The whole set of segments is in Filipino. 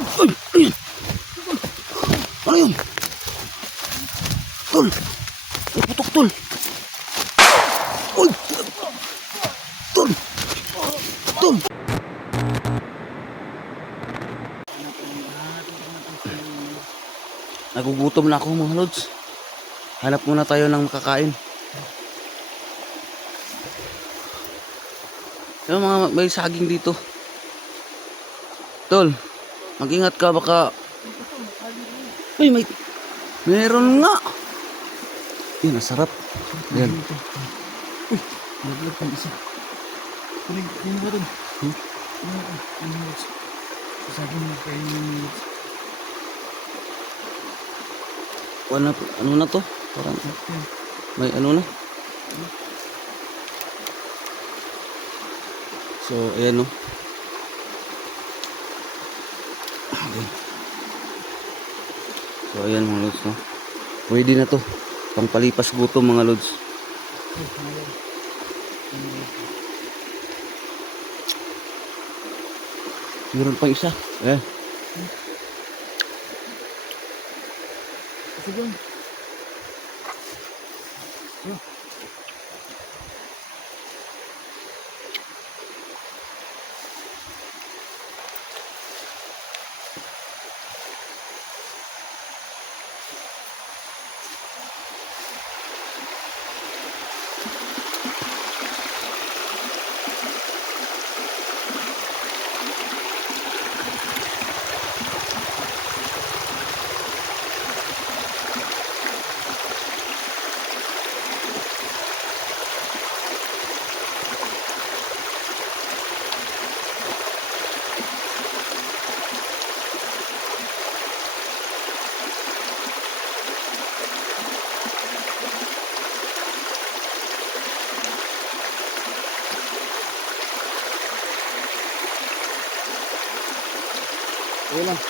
Ay! Ayun! Ano yun? Tol! Ay, putok, tol! Uy! Tol! Tol! Nagugutom na ako mga lods. Hanap muna tayo ng makakain. Yung mga may saging dito. Tol, mag-ingat ka baka... Uy, meron nga. Yan, nasarap. Yan. Uy, naglag pang isa. Kunig, yun ba rin? Sabi mo kayo yung Ano na to? Parang may ano na. So, ayan o. Okay. So, ayan mga lods, no? Pwede na to. Pangpalipas gutom mga lods. Meron pang isa. Eh. sige. Ayan lang.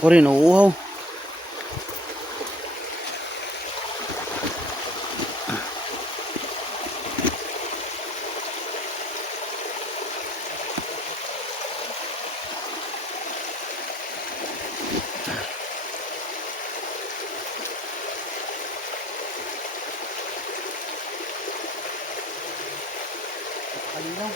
Ako rin, uuhaw. Kalinaw.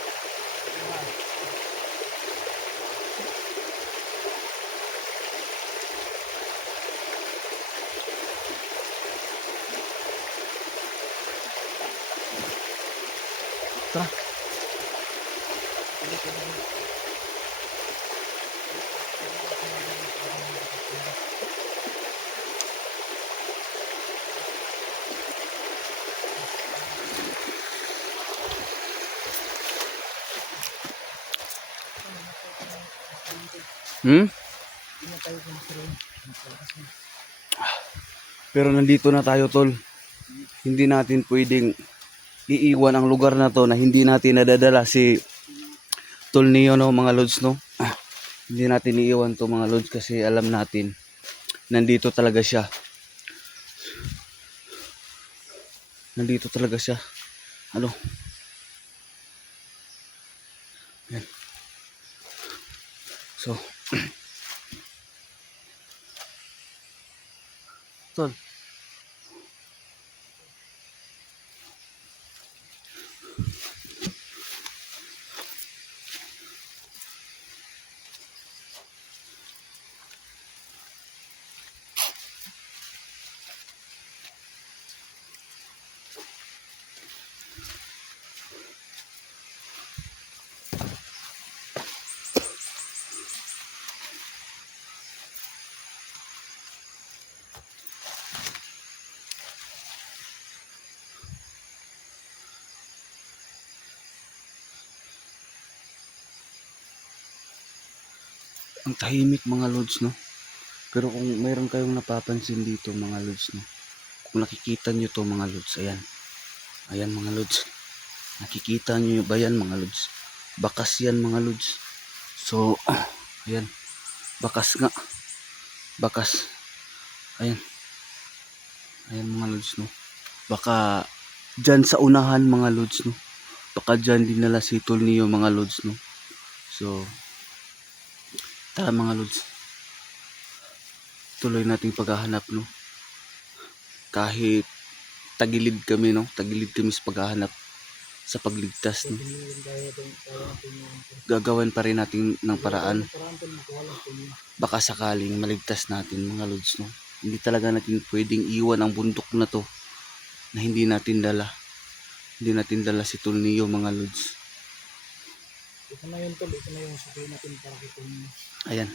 Tara. Pero nandito na tayo, tol. Hindi natin pwedeng iiwan ang lugar na to na hindi natin nadadala si Tol Neo, no, mga lods, no. Hindi natin iiwan to mga lods kasi alam natin nandito talaga siya. Nandito talaga siya. Ano? Yan. So, tol. Ang tahimik mga lods, no? Pero kung mayroon kayong napapansin dito mga lods, no? Kung nakikita nyo to mga lods, ayan. Ayan mga lods. Nakikita nyo ba yan mga lods? Bakas yan mga lods. So, ayan. Bakas nga. Bakas. Ayan. Ayan mga lods, no? Baka dyan sa unahan mga lods, no? Baka dyan dinala si Tol Neo mga lods, no? So, tara mga lods. Tuloy nating paghahanap, no? Kahit tagilid kami, no? Tagilid kami sa paghahanap sa pagligtas, no? Gagawin pa rin natin ng paraan. Baka sakaling maligtas natin mga lods, no? Hindi talaga natin pwedeng iwan ang bundok na to na hindi natin dala. Hindi natin dala si Tol Neo mga lods. Ito na yun tol, ito na yung sakay natin para kay Tol Neo. Ayan.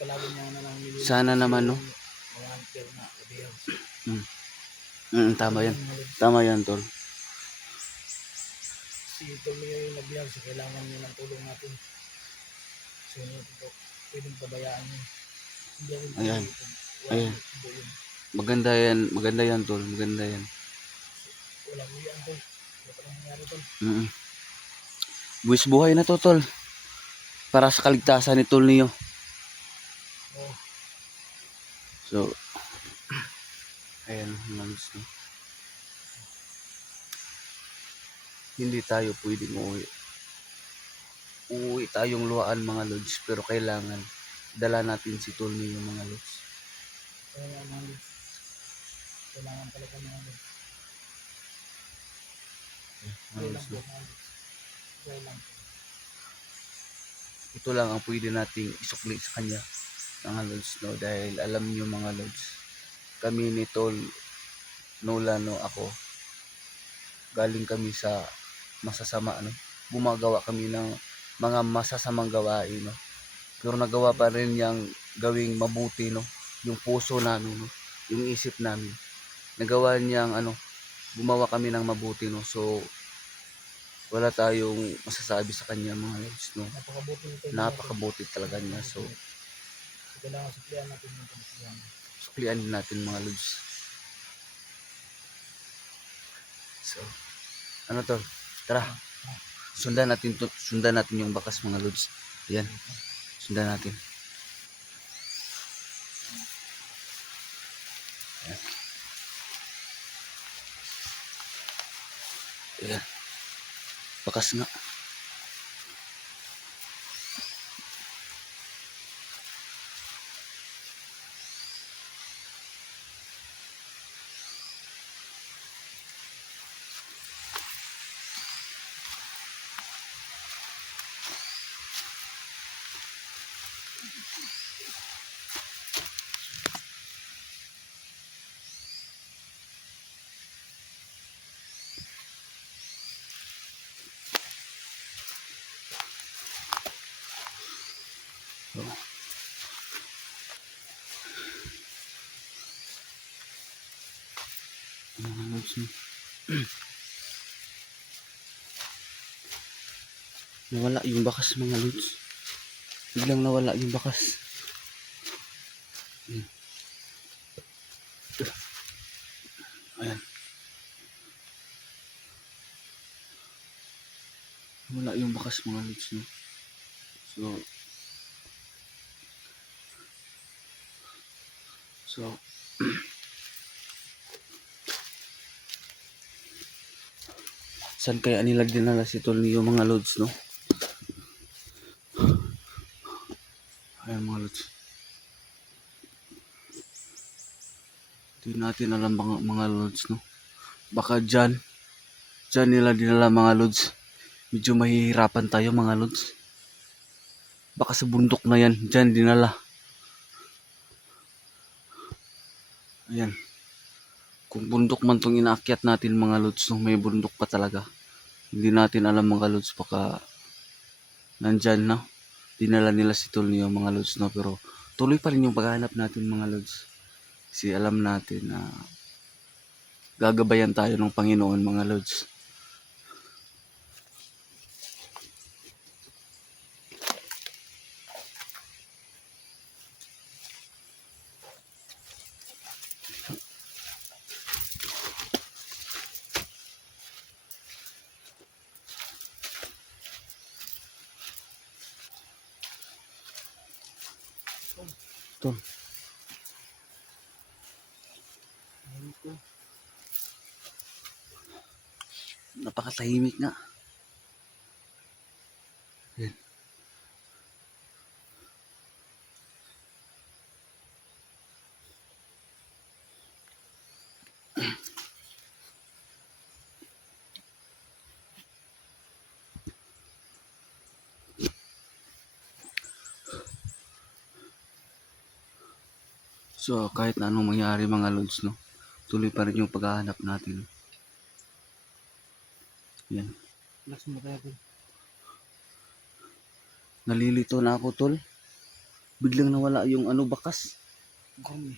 Palagi niya na lang nililin. Sana naman, no? Mga hunter na kabiyaw. Tama yan. Tama yan, Tol. Si Tol Neo yung nabiyag, so kailangan niya ng tulong natin. So yun ito, pwedeng pabayaan niya. Hindi rin Ayan. Ayan. yun. Maganda yan. Maganda yan, Tol. Maganda yan. Walang uyan tol. Wala pa lang nangyari tol. Buwis buhay na to, Tol. Para sa kaligtasan ni Tol Neo. Oo. So, ayan, mga lods, no? Hindi tayo pwedeng uuwi. Uuwi tayong luwaan mga lods, pero kailangan dala natin si Tol Neo mga lods. Kaya nga mga lods. Kailangan talaga mga lods. Mga lods, no? Kaya lang po. Ito lang ang pwede nating isukli sa kanya mga lods, no? Dahil alam niyo mga lods, kami ni Tol Nolan, no, ako, galing kami sa masasama, no? Gumagawa kami ng mga masasamang gawain, no? Pero nagawa pa rin niyang gawing mabuti, no? Yung puso namin, no? Yung isip namin. Nagawa niyang gumawa kami ng mabuti, no? So wala tayong masasabi sa kanya mga lods, no? Napakabuti nito. Napakabuti talaga niya. So kailangan suklian natin yung pagkakasama. suklian din natin mga lods. So ano to? Tara. Sundan natin yung bakas mga lods. Ayan. Sundan natin. Ayan. Ayan. Bakas nga. So, mga lods, no? Nawala yung bakas mga lods. Biglang nawala yung bakas. Ayan. Wala yung bakas mga lods, no? So saan kaya nila dinala si Tol Neo mga lods, no? Ayan mga lods. Hindi natin alam mga lods, no? Baka dyan nila dinala mga lods. Medyo mahihirapan tayo mga lods. Baka sa bundok na yan, dyan dinala. Ayan. Kung bundok man tong inaakyat natin mga lods, no? May bundok pa talaga. Hindi natin alam mga lods, baka nandyan, no? Dinala nila si Tol Neo mga lods, no? Pero tuloy pa rin yung paghahanap natin mga lods. Kasi alam natin na gagabayan tayo ng Panginoon mga lods. Tol. Ayun ko. Napakatahimik nga. Yan. So, kahit na anong mangyari mga lods, no? Tuloy pa rin yung paghahanap natin. Yan. Relax mo tayo tol. Nalilito na ako, tol. Biglang nawala yung ano, bakas. Kami.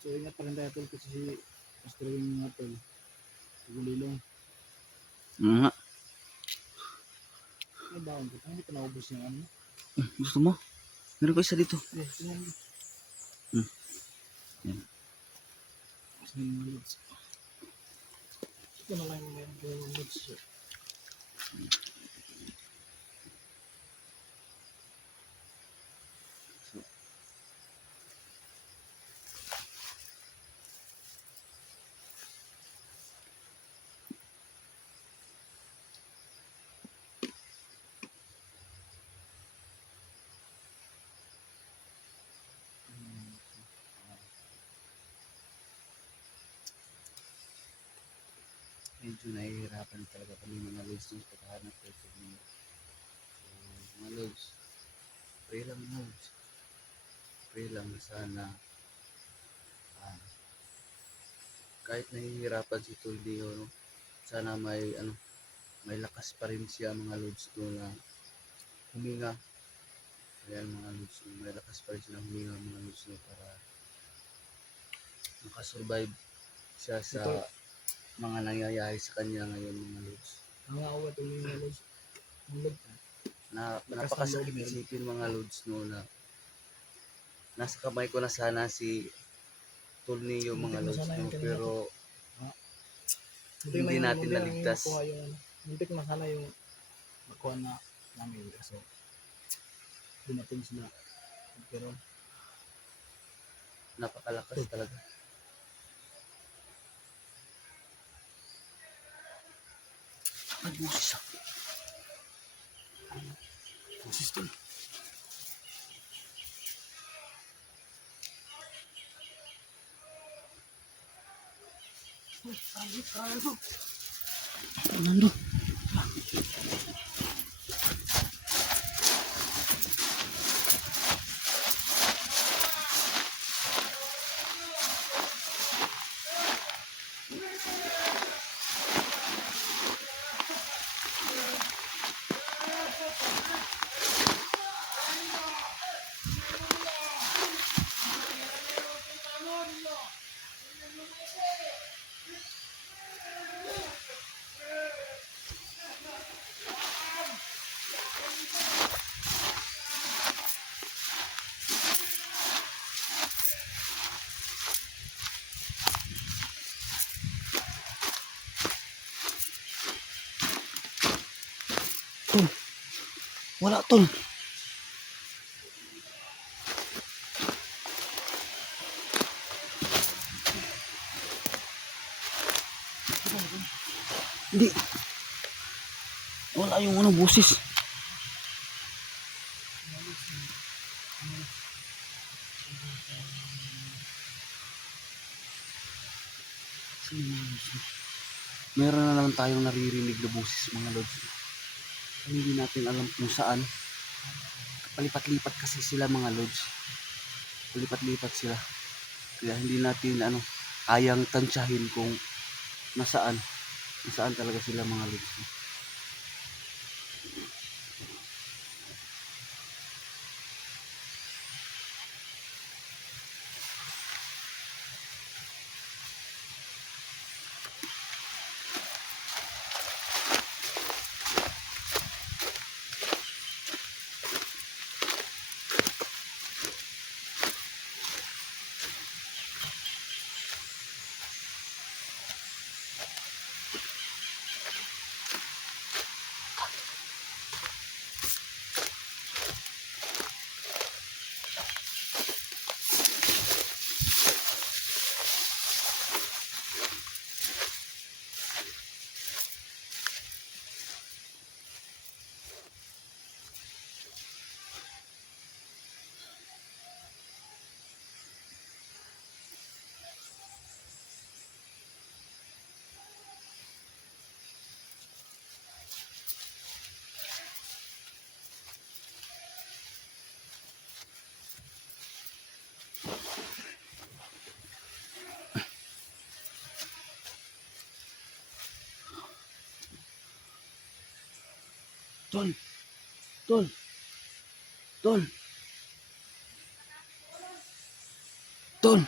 So ingat pa rin tayo tol kasi mas yung mga tol. Sigulilong. Nga. May baon ko. Hindi pa naubos yung ano. Gusto mo? Meron pa isa dito. Tingnan mo. Yan. Kasi yung mga lods. Ito na lang yung mga lods. Medyo nahihirapan talaga kami mga lods ng paghahanap ko sa inyo. So, mga lods, pray lang lods. Pray lang na sana kahit nahihirapan si Tuldio, no? Sana may lakas pa rin siya mga lods to na huminga. Ayan mga lods, may lakas pa rin siya na huminga mga lods no, para makasurvive siya sa mga nangyayari sa kanya ngayon mga lods. Ang awa tol yung mga lods. Ang lods. Napakasakit isipin mga lods no na nasa kamay ko na sana si Tulnio mga lods no, pero hindi natin naligtas. Muntik na sana yung makuha na namin kaso dumating sila. Pero Napakalakas talaga. Ay, busis ako. Busis to. Nandun. Tol. Wala tol. Hindi. Wala yung ano busis. Meron na naman tayong naririnig na busis mga lods. Hindi natin alam kung saan. Palipat-lipat kasi sila mga lods. Palipat-lipat sila. Kaya hindi natin kayang tansyahin kung nasaan talaga sila mga lods. Tol. Tol. Tol. Tol.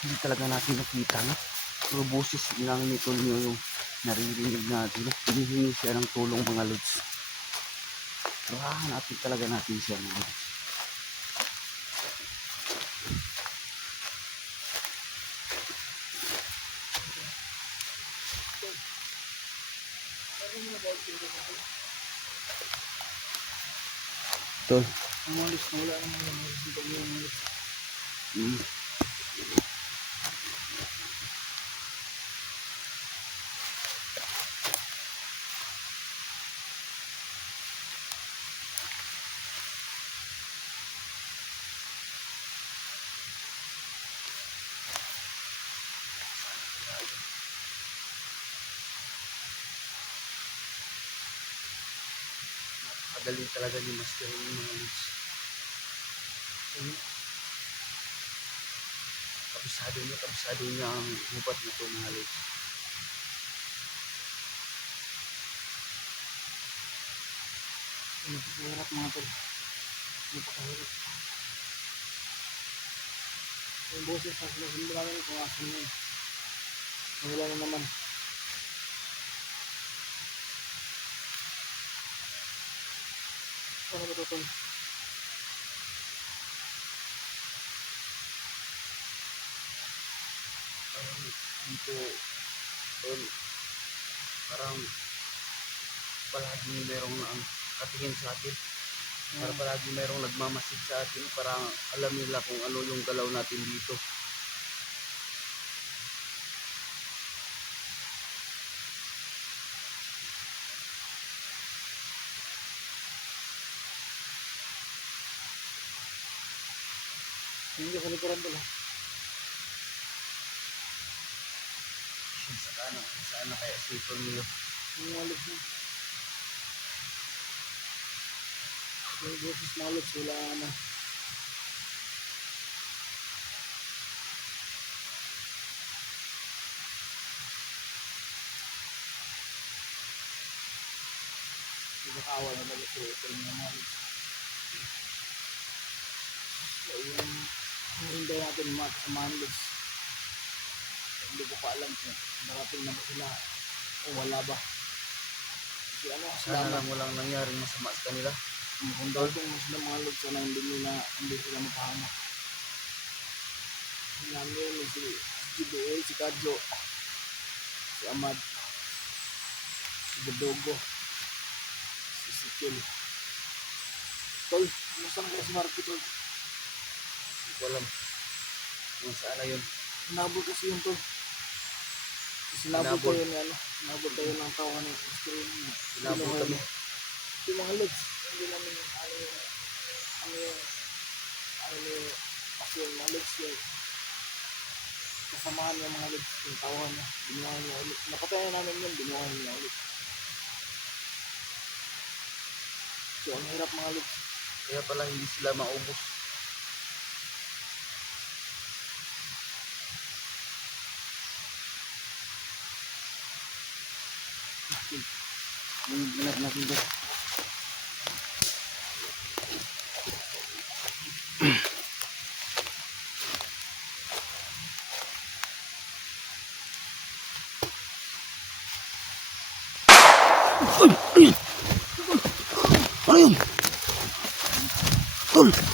Hindi talaga natin nakita, no? Pero boses lang ni Tol nyo yung naririnig natin, no? Hinihingi siya ng tulong, mga lods. Pero hahanapin talaga natin siya, mga lods. Tol. Ang mga lods na wala naman yung mga lods. Mga lods. Mm. Napakagaling talaga ni Master yung mga lods. Kabisado niya ang hubat nito, mga lods. Napakahirap mga tol. Napakahirap. Yung boses sa sinasimba namin kung asan na yun. Wala na naman. Ano ba ito tol? Parang dito, Tol, parang palaging merong ang katingin sa atin. Para palagi mayroong nagmamasid sa atin, para alam nila kung ano yung galaw natin dito. Hindi sa likuran tol ha. Saan na kaya si Tol niyo? Yung mga lods na. Yung boses mga lods wala na. Nakakawal na talaga sa hotel ng mga lods. So yung hinday natin mga kasamahan lods. Hindi ko pa alam kung narating na ba sila o wala ba. Kasi ano, Sana lang walang nangyaring masama sa kanila. kung dating mo sila mga lods, sana hindi sila mapahamak. Namin yun si GBA, si Kadjo, si Amad, si Badogo, si Sikil. Tol, kumusta na kaya si Marco tol? Hindi ko alam kung saan na yun. Hinabol kasi yun tol. Sinabol Hinabol. tayo ni ano, hinabol tayo ng tawa ni Screen. Hinabol kami. Yung mga lods, hindi namin kasi yung mga lods yun. Kasamahan niya mga lods, yung tawa niya, binuhahan niya ulit. Napatayan namin yun, binuhahan niya ulit. So ang hirap mga lods. Kaya pala hindi sila maubos. Yung ginap natin doon. Ano yun? Tol!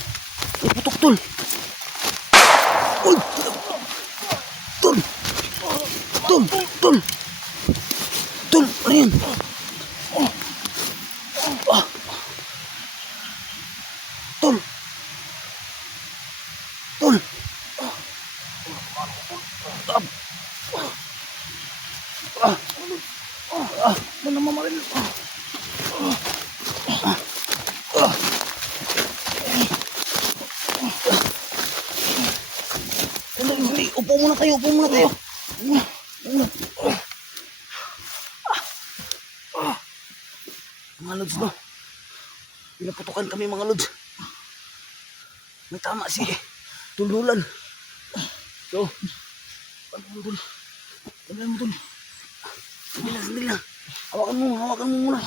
Tol! Tol! Ano yan? Ah! Tol! Tol! Manamamaril. Sandali, upo muna tayo, upo muna tayo. Mga lods, no? Pinaputukan kami, mga lods. May tama si Tululan. So, ano mo, Tol? Ano mo, Tol? Sandali lang. Hawakan mo muna.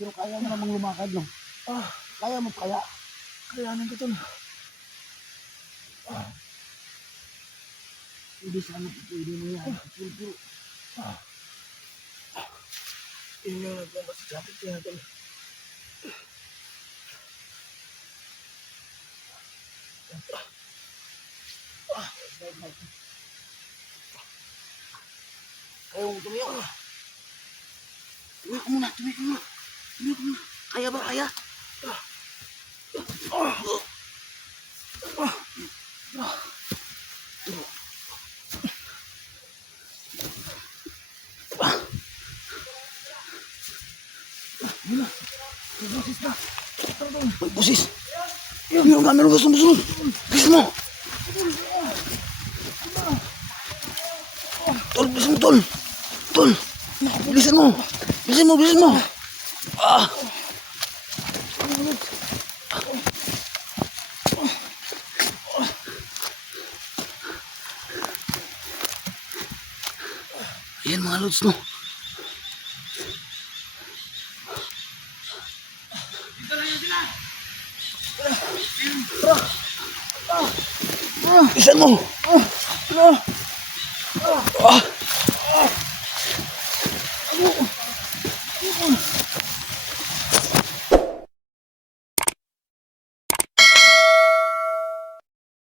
Pero kaya mo namang lumakad, no? Kaya mo kaya? Kayanin ko, Tol. Hindi sana pwede mo yan. Pero, yun yung nagmamasasakit kaya, Tol. Kaya mo tumiyak. Tumiyak muna. Kaya ba, kaya? May busis. Meron ka, susunod. Bilis mo. Tol, bilis mo, Tol. Tol, bilisan mo. Ah. Ayan, mga lods, no? Bilisan mo.